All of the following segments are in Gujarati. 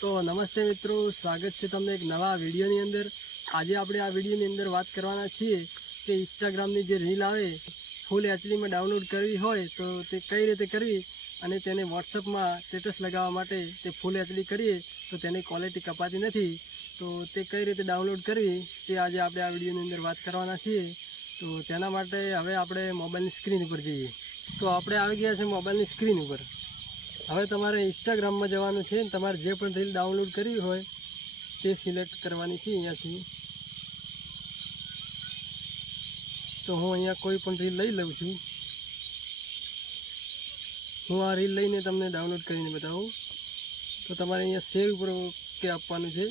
તો નમસ્તે મિત્રો, સ્વાગત છે તમને એક નવા વિડીયોની અંદર। આજે આપણે આ વિડીયોની અંદર વાત કરવાના છીએ કે ઇન્સ્ટાગ્રામની જે રીલ આવે ફૂલ એચડીમાં ડાઉનલોડ કરવી હોય તો તે કઈ રીતે કરવી અને તેને વોટ્સઅપમાં સ્ટેટસ લગાવવા માટે તે ફૂલ એચડી કરીએ તો તેની ક્વોલિટી કપાતી નથી, તો તે કઈ રીતે ડાઉનલોડ કરવી તે આજે આપણે આ વિડીયોની અંદર વાત કરવાના છીએ। તો તેના માટે હવે આપણે મોબાઈલની સ્ક્રીન ઉપર જઈએ। તો આપણે આવી ગયા છે મોબાઈલની સ્ક્રીન ઉપર। હવે તમારે ઇન્સ્ટાગ્રામમાં જવાનું છે, તમારે જે પણ રીલ ડાઉનલોડ કરવી હોય તે સિલેક્ટ કરવાની છે અહીંયાથી। તો હું અહીંયા કોઈ પણ રીલ લઈ લઉં છું। હું આ રીલ લઈને તમને ડાઉનલોડ કરીને બતાવું। તો તમારે અહીંયા શેર ઉપર ઓકે આપવાનું છે।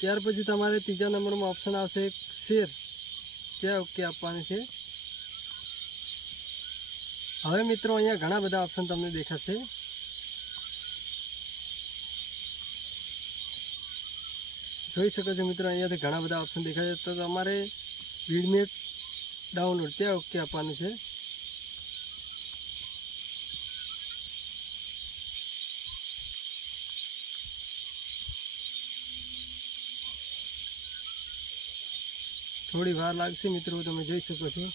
ત્યાર પછી તમારે ત્રીજા નંબરમાં ઓપ્શન આવશે શેર, ત્યાં ઓકે આપવાનું છે। હવે મિત્રો અહીંયા ઘણા બધા ઓપ્શન તમને દેખાશે। જોઈ શકો છો મિત્રો, અહીંયાથી ઘણા બધા ઓપ્શન દેખાય છે। તો તમારે વિડમેટ ડાઉનલોડ ત્યાં ઓકે આપવાનું છે। થોડી વાર લાગશે મિત્રો, તમે જોઈ શકો છો।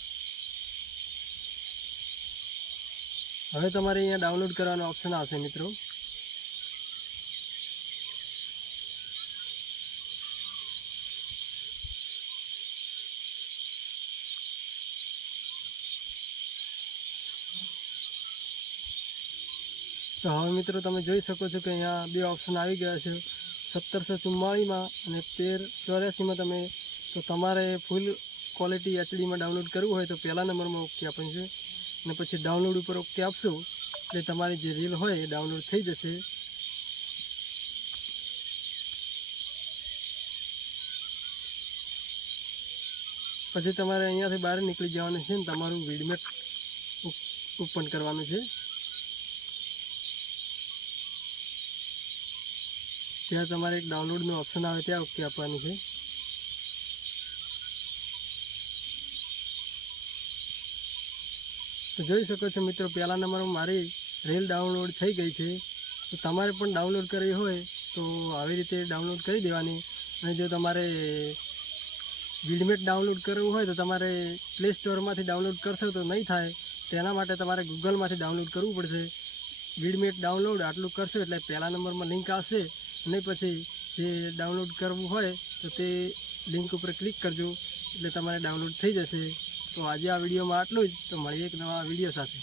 હવે તમારે અહીંયા ડાઉનલોડ કરવાનો ઓપ્શન આવશે મિત્રો। તો હવે મિત્રો તમે જોઈ શકો છો કે અહીંયા બે ઓપ્શન આવી ગયા છે, 1744માં અને 1384માં। તમે તો તમારે ફૂલ ક્વોલિટી એચડીમાં ડાઉનલોડ કરવું હોય તો પહેલા નંબરમાં ઓકે આપવાનું છે અને પછી ડાઉનલોડ ઉપર ઓકે આપશો એટલે તમારી જે રીલ હોય એ ડાઉનલોડ થઈ જશે। પછી તમારે અહીંયાથી બહાર નીકળી જવાનું છે ને તમારું વિડમેટ ઓપન કરવાનું છે। ત્યાં તમારે એક ડાઉનલોડનું ઓપ્શન આવે ત્યાં ઓકે આપવાનું છે। તો જોઈ શકો છો મિત્રો, પહેલા નંબરમાં મારી રીલ ડાઉનલોડ થઈ ગઈ છે। તો તમારે પણ ડાઉનલોડ કરવી હોય તો આવી રીતે ડાઉનલોડ કરી દેવાની। અને જો તમારે વિડમેટ ડાઉનલોડ કરવું હોય તો તમારે પ્લે સ્ટોરમાંથી ડાઉનલોડ કરશો તો નહીં થાય, તેના માટે તમારે ગૂગલમાંથી ડાઉનલોડ કરવું પડશે। વિડમેટ ડાઉનલોડ આટલું કરશો એટલે પહેલા નંબરમાં લિંક આવશે અને પછી જે ડાઉનલોડ કરવું હોય તો તે લિંક ઉપર ક્લિક કરજો એટલે તમારે ડાઉનલોડ થઈ જશે। તો આજે આ વિડીયોમાં આટલું જ, તો મળીએ એક નવા વિડીયો સાથે।